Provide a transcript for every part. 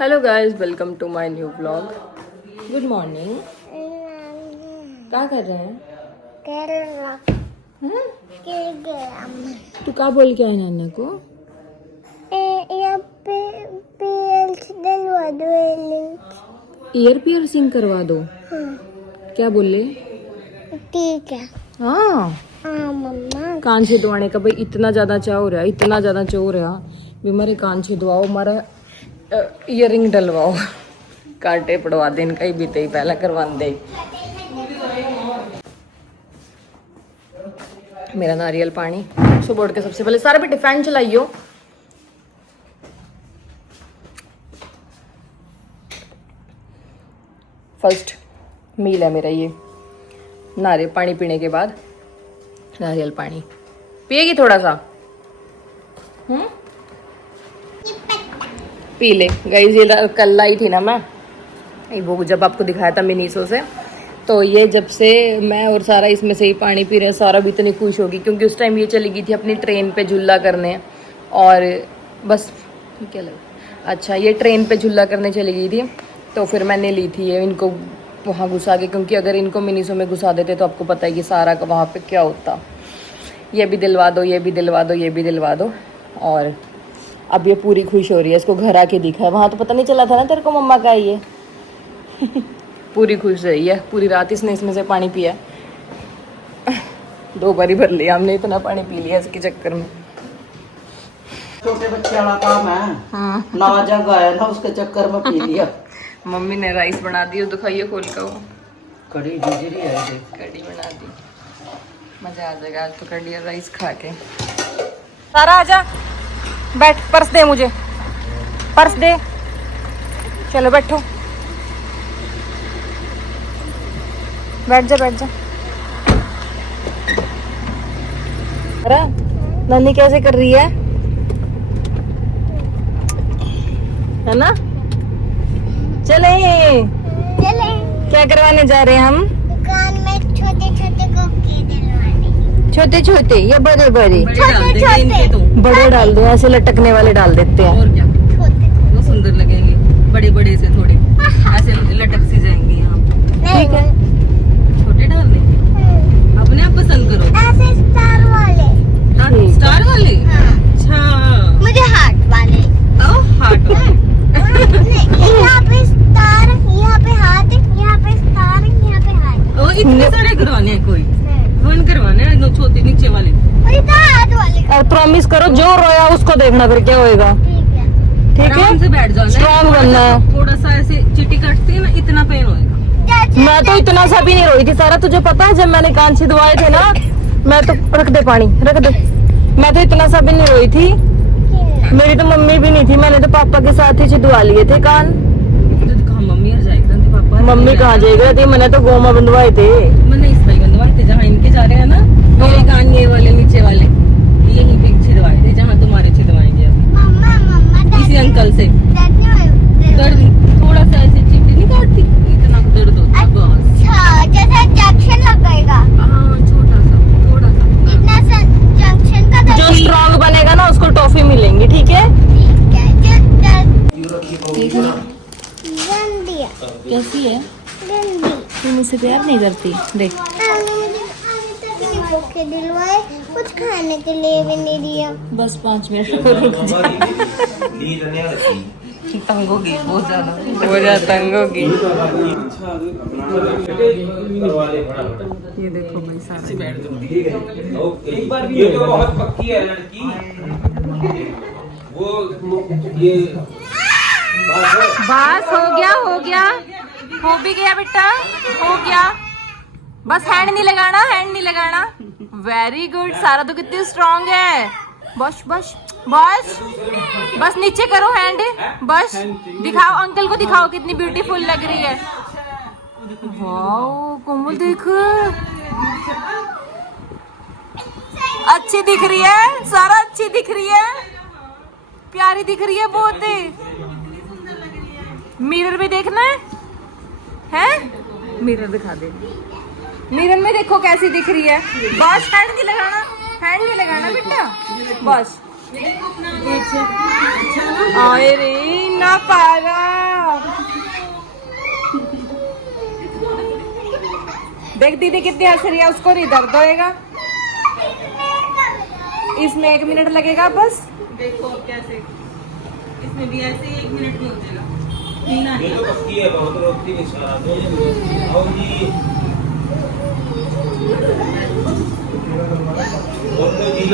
Hello guys, welcome to my new blog. Good morning. क्या कर रहे हैं? तू क्या बोल के आया नाना को? ईयर पियर्सिंग करवा दो। क्या बोले? ठीक है। हाँ मम्मा कान छिदवाने का भाई इतना ज्यादा चाह हो रहा है, इतना ज्यादा चाह हो रहा भी हमारे कान छिदवाओ, हमारा ईयरिंग डलवाओ, कांटे पड़वा दे इनका ही बीते ही पहला करवा दे। मेरा नारियल पानी सुबह उठ के सबसे पहले सारे बेटे फैन चलाइयो। फर्स्ट मील है मेरा ये, नारियल पानी पीने के बाद नारियल पानी पिएगी थोड़ा सा। पी ले गाइस। ये कल लाई थी ना मैं, वो जब आपको दिखाया था मिनीसो से, तो ये जब से मैं और सारा इसमें से ही पानी पी रहे हैं। सारा भी इतनी खुश होगी क्योंकि उस टाइम ये चली गई थी अपनी ट्रेन पे झूला करने, और बस क्या लगा, अच्छा ये ट्रेन पे झूला करने चली गई थी, तो फिर मैंने ली थी ये इनको वहाँ घुसा के, क्योंकि अगर इनको मिनीसो में घुसा देते तो आपको पता है कि सारा का वहाँ पे क्या होता। ये भी दिलवा दो, ये भी दिलवा दो, ये भी दिलवा दो। और अब ये पूरी खुश हो रही है, इसको घर आके दिखा है, वहाँ तो पता नहीं चला था ना तेरे को मम्मा का ये। पूरी खुश रही है, पूरी रात इसने इसमें से पानी पिया। 2 बारी भर लिया हमने, इतना पानी पी लिया इसके चक्कर में। छोटे बच्चे वाला काम है। हाँ नवा जग आया ना, उसके चक्कर में पी लिया। मम्मी ने राइस बना दी, दिखाइए खोल कर। वो कड़ी गुजरी है, देख कड़ी बना दी, मजा आ जाएगा आज तो कड़ी और राइस खा के। सारा आजा, बैठ, पर्स दे मुझे, पर्स दे, चलो बैठो, बैठ जा बैठ जा। अरे नन्ही कैसे कर रही है ना? चले क्या करवाने जा रहे हैं हम? दुकान में छोटे छोटे कोके दिलवाने। छोटे छोटे या बड़े बड़े? छोटे छोटे बड़े डाल दो, ऐसे लटकने वाले डाल देते हैं। और क्या, छोटे वो सुंदर लगेंगे। बड़े बड़े से थोड़े ऐसे लटक सी जाएंगे यहाँ। ठीक है, छोटे डाल देंगे, अपने आप पसंद करो। ऐसे स्टार वाले। ठीक। स्टार वाले? हाँ। अच्छा, मुझे हार्ट वाले। हार्ट वाले। यहाँ पे स्टार, यहाँ पे हार्ट, यहाँ पे स्टार, यहाँ पे हार्ट। ओ इतने सारे करवाने हैं, कोई वन करवाने हैं, दो छोटे नीचे वाले। और इधर हार्ट वाले। और प्रॉमिस करो जो रोया उसको देखना फिर क्या होएगा। ठीक है। ठीक है, आराम से बैठ जाओ, स्ट्रॉन्ग बनना है। थोड़ा सा ऐसे चिट्टी काटती है ना, इतना पेन होएगा। मैं तो इतना सा भी नहीं रोई थी सारा, तुझे पता है जब मैंने कान छिदवाए थे ना, मैं तो रख दे पानी रख दे, मैं तो इतना सा भी नहीं रोई थी। मेरी तो मम्मी भी नहीं थी, मैंने तो पापा के साथ ही छिदवा लिए थे कान। कहाँ मम्मी और जाएगा पापा? मम्मी कहाँ जाएगा थी, मैंने तो गोमा बंधवाए थे। मैंने इस भाई बंधवाए थे, जहाँ इनके जा रहे हैं ना, मेरे कान ये वाले नीचे वाले यही पे छिदवाए थे, जहाँ तुम्हारे छिदवाएंगे अभी मम्मा इसी अंकल से। दर्द थोड़ा सा ऐसे चिट्टी नहीं काटती, इतना दर्द होता है बस। अच्छा, जैसे जंक्शन लगेगा। हाँ, छोटा सा थोड़ा सा। जितना सा जंक्शन का जो स्ट्रॉन्ग बनेगा ना उसको टॉफी मिलेंगी। ठीक है, ठीक है। गंदी है, कैसी है? गंदी। तू मुझसे प्यार नहीं करती? देख भूखे दिलवाए, कुछ खाने के लिए भी नहीं दिया। बस 5 मिनट तंग होगी, बहुत ज्यादा तंग होगी। ये देखो भाई सारा एक बार भी ये तो बहुत पक्की है लड़की। वो ये बस हो गया हो भी गया बेटा, हो गया। बस हैंड नहीं लगाना, हैंड नहीं लगाना। वेरी गुड, सारा तो कितनी स्ट्रांग है। बस बस बस बस नीचे करो हैंड, बस दिखाओ अंकल को, दिखाओ कितनी ब्यूटीफुल लग रही है। वाओ कोमल देख, अच्छी दिख रही है सारा, अच्छी दिख रही है, प्यारी दिख रही है बहुत ही। मिरर में देखना है? मिरर दिखा दे, मिरर में देखो कैसी दिख रही है। बस हैंड नहीं लगाना, हैंड नहीं लगाना बेटा, बस। अरे ना पारा देख दीदी कितनी हंस रही है, उसको नहीं दर्द होएगा। इसमें 1 मिनट लगेगा बस। देखो कैसे इसमें भी ऐसे 1 मिनट में हो जाएगा। हीना ये तो पक्की है, बहुत रोकती नहीं सारा आओ जी बोल दो जी।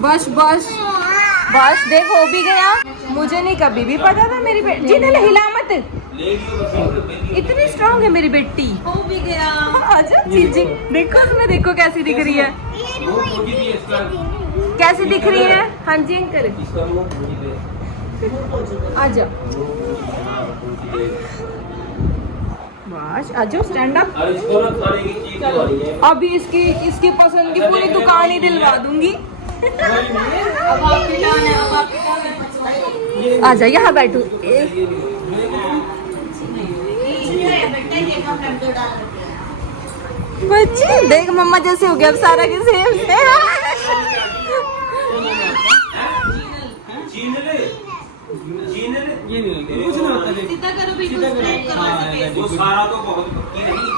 बस बस बस देख हो भी गया। मुझे नहीं कभी भी पता था मेरी बेटी जिन्हें हिला मत, ले लियो इतनी स्ट्रांग है मेरी बेटी। हो भी गया। आजा चीजी, देखो उसमें देखो कैसी दिख रही है, मुंह फूटी भी है इसका, कैसी दिख रही है। हाँ जी अंकल इसका मुंह फूटी है। आजा, बस आजा स्टैंड अप। और इसको ना खाने की चीज तो नहीं है। अभी इसकी पसंद की पूरी दुकान ही दिलवा दूंगी। अब आपकी टर्न है, अब आपकी टर्न है। आजा यहाँ बैठू। बच्ची देख मम्मा जैसे हो गया अब सारा के सेम है। छीन ले ये नहीं होगा, कुछ नहीं होता। देख सीधा करो, बिल्कुल स्ट्रेट करो हाँ, ऐसे। वो सारा तो बहुत पक्की नहीं।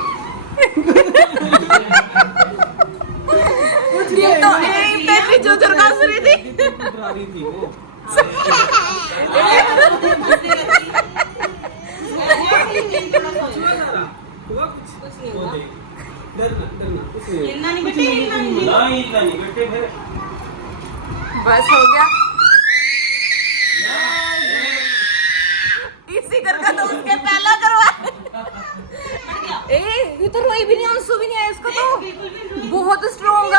ये तो एक तेरी जो जरगास रही थी। डरा रही थी वो। हुआ कुछ नहीं वो होगा। देख, डरना कुछ नहीं होगा। हिलना नहीं बेटे, हिलना नहीं। नहीं बेटे फिर बस हो गया। इसी करके तो उसके पहला करवा। ये तो रोई भी नहीं, आंसू भी नहीं आया इसको तो। बहुत स्ट्रॉन्ग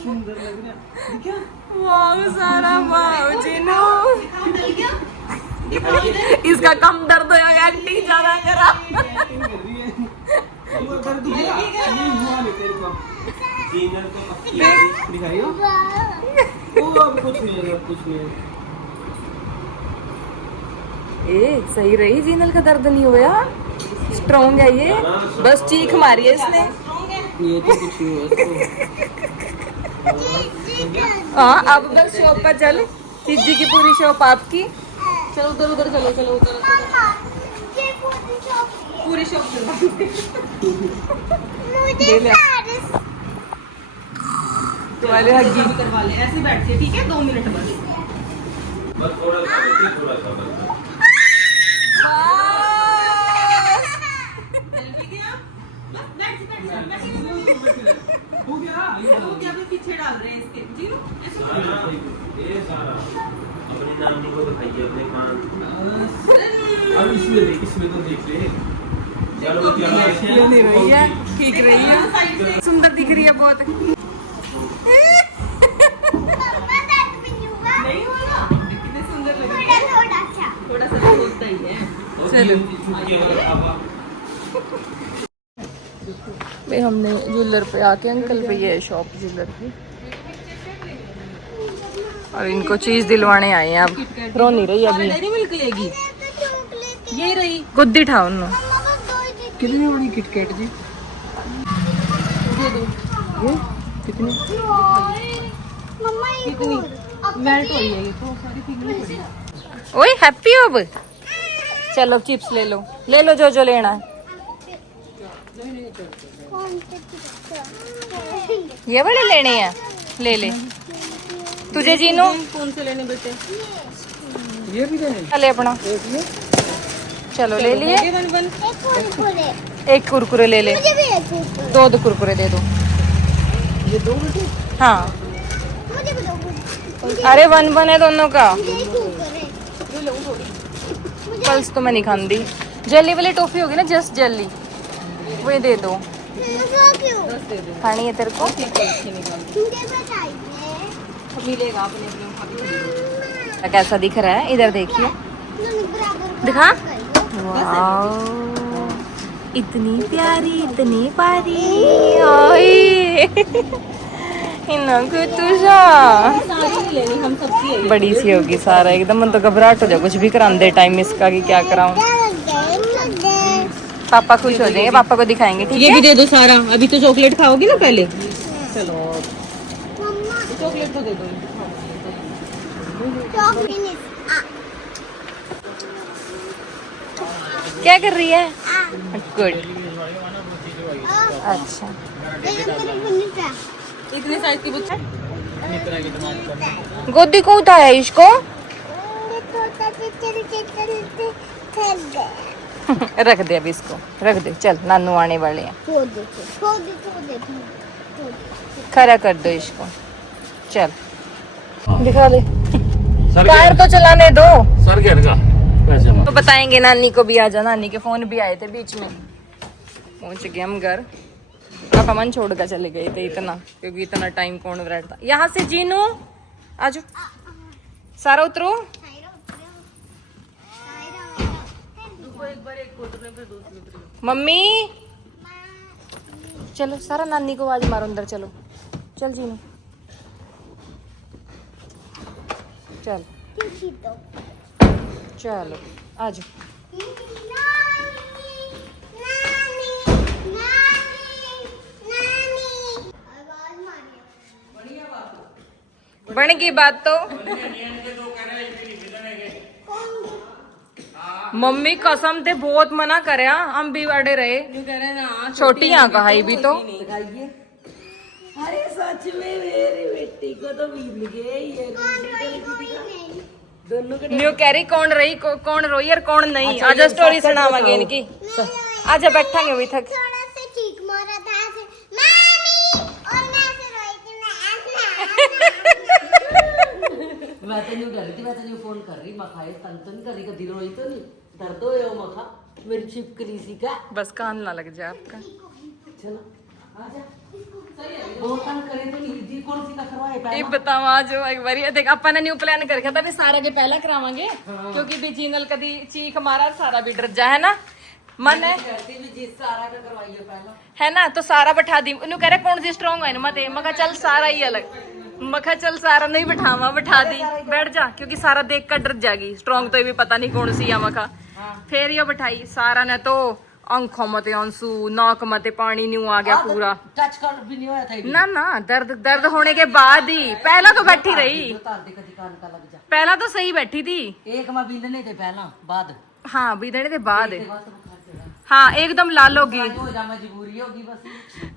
सुंदर लग रहा है। क्या वाह सारा वाह जिनू। इसका कम दर्द होगा, एक्टिंग ज्यादा करा। एक्टिंग कर रही है। वो दर्द हुआ नहीं, हुआ नहीं तेरे को। जीनल तो पक्की है। दिखाइयो। वो अब कुछ नहीं है, अब कुछ नहीं है। ए सही रही, जीनल का दर्द नहीं हुआ, स्ट्रॉन्ग है ये। बस चीख मारी है इसने। ये तो कुछ नहीं हुआ इसको। हाँ अब बस शॉप पर चल, चिज्जी की पूरी शॉप आपकी। चलो उधर उधर चलो, चलो उधर ये पूरी शॉप चलो। मुझे पेरिस तुम्हारे हग्गी भी करवा ले, ऐसे बैठ के, ठीक है 2 मिनट बस। बस थोड़ा सा बेटे, थोड़ा सा बस। चल भी गया, बस बैठ। हो गया ये वो क्या भी पीछे डाल रहे हैं इसके, जी नो ऐसे। सारा ये सारा अपनी नानी को दिखाइए, अपने कान। अब इसमें तो देख ले। चलो ये नहीं रही है, ठीक रही है, साइड से सुंदर दिख रही है बहुत। मम्मा दर्द भी नहीं हुआ, नहीं होगा, कितने सुंदर लग रहे हैं। थोड़ा अच्छा। थोड़ा सा तो होता ही है। भाई हमने ज्वेलर पे आके, अंकल पे ये शॉप ज्वेलर की, और इनको चीज दिलवाने आए हैं। अब रो नहीं रही अभी, डेयरी मिल्क लेगी, तो चॉकलेट ये रही। गुद्दी ठा उन्होंने। मम्मा बस दो ही दे। कितनी बड़ी किटकैट जी? दे दो। ये कितनी? मम्मा ये कितनी? अब मेल्ट हो रही है ये तो सारी पिघली पड़ी। ओए हैप्पी हो अब। चलो चिप्स ले लो जो लेना है। कौन से चिप्स? ये वाले लेने हैं, ले तुझे जीनू कौन से लेने बेटे? ये भी है। ले अपना, चलो ले लिए। ये बन बन एक कुरकुरे। एक कुरकुरे ले ले, मुझे भी एक कुरकुरे। दो कुरकुरे दे दो। ये दो बेटे? हाँ मुझे भी दो कुरकुरे। अरे 1-1 है दोनों का। मुझे एक कुरकुरे। पल्स तो मैं नहीं खाती। जेली वाली टॉफी होगी ना, जस्ट जेली, वो दे दो। मुझे क्यों? 10 दे दो। खानी है तेरे को? ठीक है, अच्छी निकाल। मुझे बताइए। मिलेगा अपने अपने। कैसा दिख रहा है, इधर देखिए, बराबर दिखा। करियो। वाओ इतनी प्यारी, इतनी पारी। ओए तुझा सारी नहीं लेनी, हम सबकी है ये। बड़ी सी होगी सारा एकदम। मन तो घबराहट हो जाए कुछ भी कराने टाइम इसका कि क्या कराऊं। लग गए। पापा खुश हो जाएंगे, पापा को दिखाएंगे, ठीक ये है? भी दे दो सारा। अभी तो चॉकलेट खाओगी ना पहले। चलो मम्मा चॉकलेट तो दे दो। चॉकलेट क्या कर रही है? गुड। अच्छा इतने साइज की बुक गोदी को उठाया इसको। रख दे अभी इसको, रख दे। चल नानू आने वाले हैं, खड़ा कर दो इसको। चल दिखा दे, कार तो चलाने दो। सर क्या पैसे तो बताएंगे नानी को भी आ जा। नानी के फोन भी आए थे बीच में। पहुंच गए हम घर। पापा मन छोड़ कर चले गए थे इतना, क्योंकि इतना टाइम कौन बैठता। यहाँ से जीनू आजो, सारा उतरो। मम्मी चलो सारा, नानी को आवाज मारो अंदर। चलो चल जीनू चल, चलो आजो। बन गई बात तो। मम्मी कसम थे बहुत मना करे, हम भी बड़े रहे। कह रहे ना छोटी यहाँ कहाई भी तो। अरे सच में मेरी बेटी को तो मिल गए ये दोनों के। न्यू कह रही कौन रही कौन रोई और कौन नहीं। आजा स्टोरी सुनावांगे इनकी। आजा बैठांगे अभी तक। थोड़ा सा चीख मारा था ऐसे, नानी, और मैं ऐसे रोई थी, मैं तो नहीं कर रही थी, मैं तो नहीं फोन कर रही मखा ये तन तन करी का दिल रोई तो नहीं दर्द हो यो मखा मेरी छिपकली सी का। बस कान ना लग जाए आपका। चलो आजा, बहुत तंग करे तो नहीं दी कौन सी का करवाए एक पहला। बताओ आज एक बारी देख अपन ने न्यू प्लान कर रखा था भी सारा के पहला करावांगे, क्योंकि भी जीनल कदी चीख मारा सारा भी डर जा है ना। मन है करती भी जिस सारा का करवाइए पहला है ना, तो सारा बैठा दी। उन्हें कह रहे कौन सी स्ट्रॉन्ग है मत, मखा चल सारा ही अलग। मखा चल सारा नहीं बैठावा, बैठा दी बैठ जा, क्योंकि सारा देख कर डर जाएगी। स्ट्रॉन्ग तो ये भी पता नहीं कौन सी है मखा। फिर ये बैठाई सारा ने तो आंखों मते आंसू, नाक मते पानी न्यू आ गया पूरा। टच कर भी नहीं होया था ये। ना ना दर्द दर्द होने के बाद ही। पहला तो बैठी रही, तार दे कदी कान का लग जा। पहला तो सही बैठी थी। एक मां बिंदने थे पहला बाद हाँ बीतने के बाद बात तो बुखार चढ़ा हाँ एकदम लाल होगी। हो जा मजबूरी होगी बस।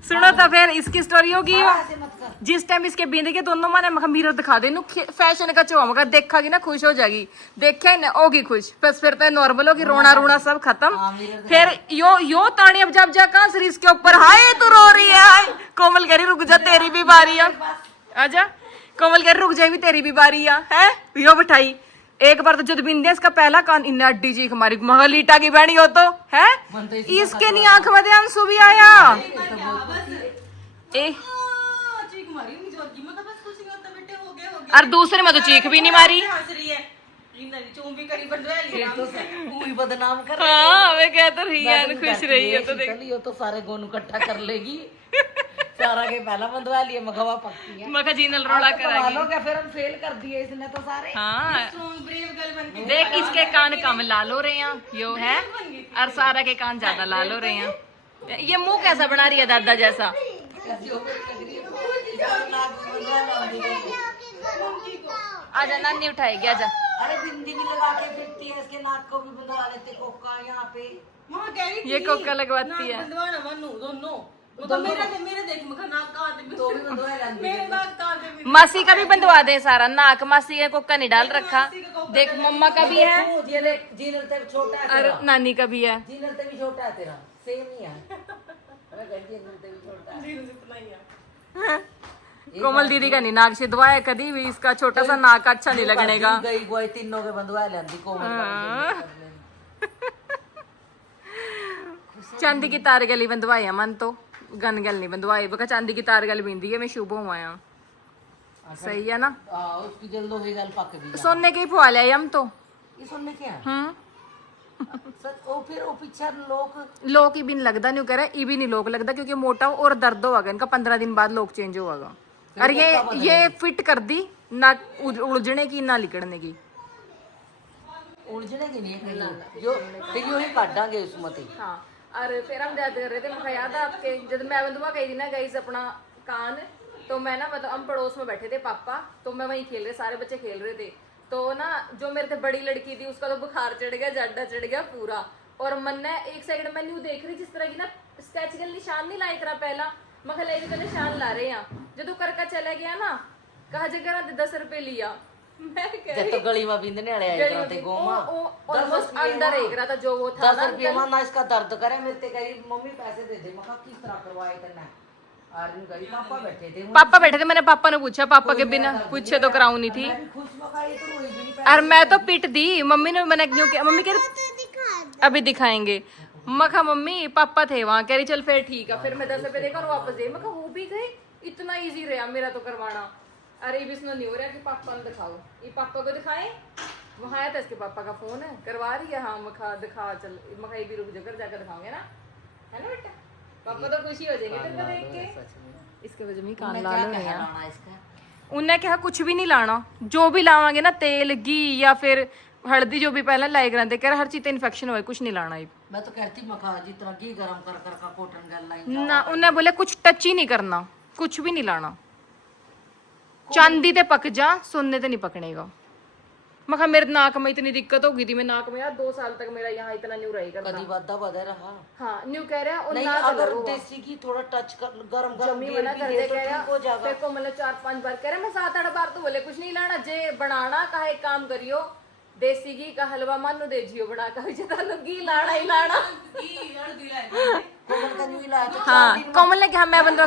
सुनो तो फिर इसकी स्टोरी होगी। ऐसे मत कर। जिस टाइम इसके बींद के दोनों माने मखा मीरर दिखा दे फैशन का चुआ मगर देखागी ना खुश हो जाएगी। देखा ना होगी खुश, बस फिर तो नॉर्मल होगी। रोना रोना सब खत्म। फिर यो ताड़ी अब जब जा कहां से इसके ऊपर हाय तू रो रही है। हाय कोमल कह रही रुक जा तेरी भी बारी है। आजा कोमल कह रही रुक जाएगी तेरी भी बारी है। यो बिठाई एक बार तो जब बिंदे इसका पहला कान इन्ना अड्डी चीख मारी मगर लीटा की बहनी हो तो है। इसके नहीं आंख में आंसू भी आया। और दूसरे में तो चीख भी नहीं मारी। बदनाम कर हाँ वे कह तो रही है खुश रही है तो देख। तो सारे गोनू इकट्ठा कर लेगी। सारा के पहला बंधवा लिए मगवा पक्की है। मखा जीनल रोड़ा कराएगी। लोग फिर हम फेल कर दिए इसने तो सारे। हाँ देख इसके कान कम लाल हो रहे हैं यो है, और सारा के कान ज्यादा लाल हो रहे हैं। ये मुंह कैसा बना रही है दादा जैसा। आजा नानी उठाएगी आजा। अरे बिंदी भी लगा के फिरती है, इसके नाक को भी बंधवा लेते कोका यहाँ पे। ये कोका लगवाती है। मासी का भी बंधवा दे सारा नाक। मासी का कोका नहीं डाल रखा। देख मम्मा का भी है जीनल ते छोटा है और तेरा। नानी का भी है। जीनल ते भी छोटा है तेरा, सेम ही है। अरे जीनल ते भी छोटा है। कोमल दीदी का नहीं नाक सिद्धवाया कभी भी। इसका छोटा सा नाक अच्छा नहीं लगने का। गई गोई तीनों के बंधवा लेंदी कोमल। चांदी की तार गली बंधवाई मन तो गन गल नहीं बंधवाई। बका चांदी की तार गल बिंदी है मैं शुभ हुआ। सही है ना। उसकी जल्द हो गई गल पक भी। सोने के ही पुआ लिया हम तो। ये सुनने क्या सच ओ फिर ओ पीछे लोक ही भी नहीं लगता नहीं कह रहा ये भी नहीं लोक लगता, क्योंकि मोटा और दर्द होगा इनका। 15 दिन बाद लोक चेंज होगा। और ये फिट कर दी ना उलझने की ना लिकड़ने की। उलझने की नहीं जो फिर यूं ही काटांगे उसमें ही। हाँ और फिर हम याद कर रहे थे मुझे याद है आपके जब मैं बंधुआ गई थी ना गई अपना कान, तो मैं ना मतलब हम पड़ोस में बैठे थे पापा, तो मैं वहीं खेल रहे सारे बच्चे खेल रहे थे। तो ना जो मेरे से बड़ी लड़की थी उसका तो बुखार चढ़ गया, जाडा चढ़ गया पूरा। और मन ने एक सेकंड में न्यू देख रही जिस तरह की ना स्केच के निशान नहीं लाए करा पहला मैं खले के निशान ला रहे हैं जो तू करका चला गया ना कहा जगह 10 रुपए लिया मैं कह जब तो गली में बिंदने वाले आए करते गोमा ऑलमोस्ट अंडर एक रहा था जो वो था 10 रुपये में ना इसका दर्द करे मिलते कही मम्मी पैसे दे दे मैं कहा किस तरह करवाए करना आर्मी गई पापा बैठे थे मैंने पापा ने पूछा पापा के बिना पूछे तो कराऊ नहीं थी खुश मकाई तो हुई भी नहीं और मैं तो पिट दी मम्मी ने मैंने क्यों किया मम्मी कह रही अभी दिखाएंगे मखा मम्मी पापा थे वहां कह रही चल फिर ठीक है फिर मैं 10 रुपए देकर वापस दे मखा हो भी गए इतना इजी रहा मेरा तो करवाना अरे ये इसमें नहीं हो रहा कि पापा ने दिखाओ ये पापा को दिखाएं वहां आया था इसके पापा का फोन है करवा रही है हाँ मखा दिखा चल मखा ये भी रुक जाकर जाकर दिखाओगे ना है ना बेटा पापा तो खुशी हो जाएंगे तेरे को देख के इसके वजह में कान लाल हो रहे हैं उन्हें कहा कुछ भी नहीं लाना जो भी लावांगे ना तेल घी या फिर हल्दी जो भी पहले लाई कराते कह हर चीज इन्फेक्शन हो कुछ नहीं लाना ये मैं तो कहती मखा जितना घी गरम कर कर का कॉटन गल लाई ना उन्हें बोले कुछ टच ही नहीं करना कुछ भी नहीं लाना चांदी ते पक जा सोने ते नहीं पकड़ेगा मैं कहा मेरे नाक में इतनी दिक्कत हो गई थी मैं नाक में यार 2 साल तक मेरा यहाँ इतना न्यू रहेगा कदी वादा बदे रहा हाँ न्यू कह रहा और नहीं ना अगर देसी घी थोड़ा टच कर गरम गरम जमी घेर मना भी कर दे दे तो कह ठीक हो रहा जाएगा तेरे को मतलब 4-5 बार कह रहा मैं 7-8 बार तो बोले कुछ नहीं लाना जे बनाना कहा एक काम करियो देसी घी का हलवा मानो दे जियो बना का जितना घी लाना ही लाना कोमल का न्यू लाया तो हाँ कोमल ने कहा मैं बंदा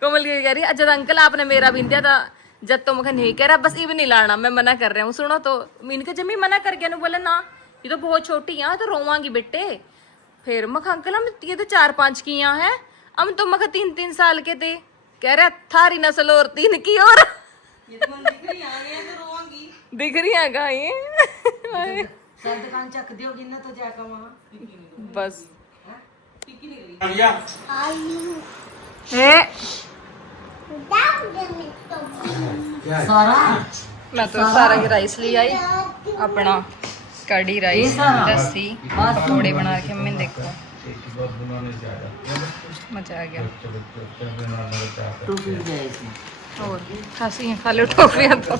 कोमल ये कह रही है जब अंकल आपने मेरा भी दिया था जब तो मुझे नहीं कह रहा बस ये भी नहीं लाना मैं मना कर रहा हूँ सुनो तो इनके जमी मना कर गया बोले ना ये तो बहुत छोटी है तो रोवांगी बेटे फिर मखा अंकल हम ये तो 4-5 की यहाँ है हम तो मखा 3-3 साल के थे कह रहा थारी नस्ल और 3 की और दिख रही है कहा ये सर दुकान चक दियोगी ना तो जाकर वहाँ बस सारा मैं तो सारा की राइस ले आई अपना कड़ी राइस लस्सी पकौड़े बना रखे मम्मी ने देखो मजा आ गया टोपी भी है इसमें और खासी खा लो टोफियाँ तो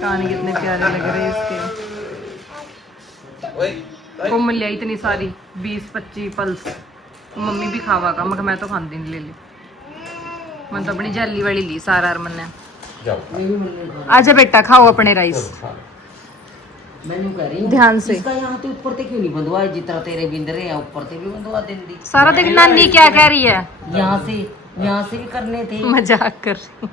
कान कितने प्यारे लग रहे हैं इसके कोमल ले आई इतनी सारी 20-25 पल्स मम्मी भी खावा का मगर मैं तो खाती नहीं ले ली मैं तो अपनी जैली वाली ली सारा अरमन ने आजा बेटा खाओ अपने राइस मैंने कह रही हूँ ध्यान से इसका यहाँ तो ऊपर ते क्यों नहीं बंधवा जितना तेरे बिंदरे हैं ऊपर ते भी बंधवा देंगी सारा देख नानी क्या कह रही है यहाँ से भी करने थे मजाक कर रही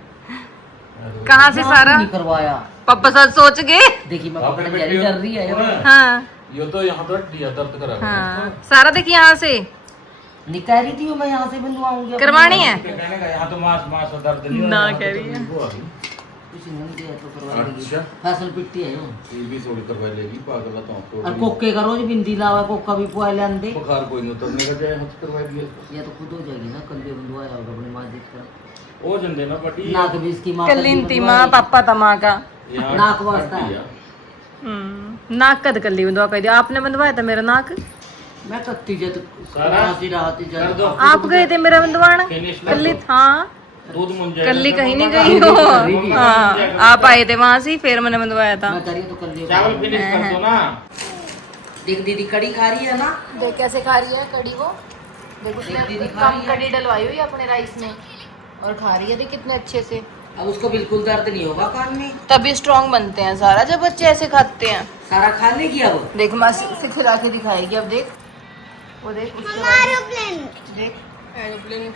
कहाँ से सारा नहीं करवाया पापा साथ सोच गए देखिए मैं पकड़ जा रही डर रही है हाँ ये तो यहाँ तो दिया दर्द करा हाँ सारा देख यहाँ से निकाल रही थी मैं यहाँ से बंधवाऊंगी करवानी है कहने का यहाँ तो मास दर्द नहीं ना कह रही है कुछ नहीं दिया तो करवा देगी अच्छा। फसल पिट्टी है ये भी थोड़ी करवा लेगी पागल तो और कोके का रोज बिंदी लावा कोका भी पुआ ले आंदे बुखार कोई नहीं उतरने का जाए हाथ करवा दिया या तो खुद हो जाएगी ना कल बंधवाया होगा अपने माँ देखकर वो जंदे ना पटी नाक भी इसकी माँ कलिंती माँ पापा तमा का नाक वास्ता है नाक कद कल्ली बंधवा कह दिया आपने बंधवाया था मेरा नाक मैं कत्ती जब सारा कर दो आप गए थे मेरा बंधवाना फिनिश कल्ली हाँ दूध मुंह जाए कल्ली कहीं नहीं गई हो हाँ आप आए थे वहां से फिर मैंने बंधवाया था मैं करिए तो कर लियो चावल फिनिश कर दो ना देख दीदी कड़ी खा रही है ना देख कैसे खा रही है कड़ी वो देखो उसने कम कड़ी डलवाई हुई है अपने राइस में और खा रही है देख कितने अच्छे से अब उसको बिल्कुल दर्द नहीं होगा कान में तभी स्ट्रांग बनते हैं सारा जब बच्चे ऐसे खाते हैं सारा खा लेगी अब देख माँ से खिला के दिखाएगी अब देख वो देख उसके बाद देख एरोप्लेन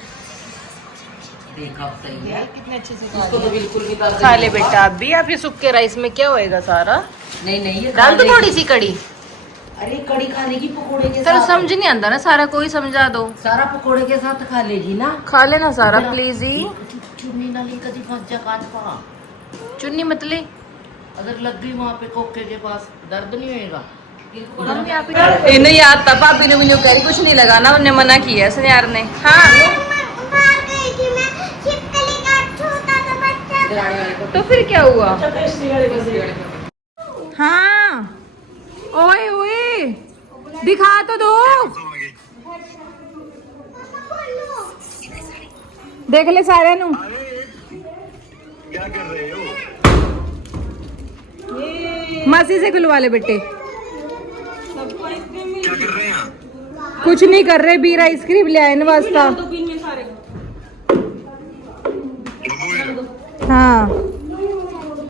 देख अब सही है कितने अच्छे से खा उसको तो बिल्कुल भी दर्द खा ले नहीं होगा। बेटा अब भी आप ये सूखे राइस में क्या होएगा सारा नहीं ये डाल दो खा थोड़ी लेगी। सी कड़ी अरे कड़ी खाने की पकोड़े के तेरे साथ समझ नहीं आता ना सारा कोई समझा दो सारा पकोड़े के साथ खा लेगी ना खा लेना सारा प्लीज ही चुन्नी नाली कदी फंस जा कान पा चुन्नी मतली अगर लग गई वहाँ पे कोके के पास दर्द नहीं होएगा इन्हें याद था पापी ने मुझे कह रही कुछ नहीं लगाना उन्हें मना किया सुनियार ने हाँ मार गई थी मैं छिपकली का छोटा सा बच्चा तो फिर क्या हुआ हाँ ओए ओए दिखा तो दो देख ले सारे नु क्या कर रहे हो? मासी से खुलवा ले बेटे क्या कर रहे हैं? कुछ नहीं कर रहे बीर आइसक्रीम ले आए न वास्ता दो पीन में सारे बबूल हाँ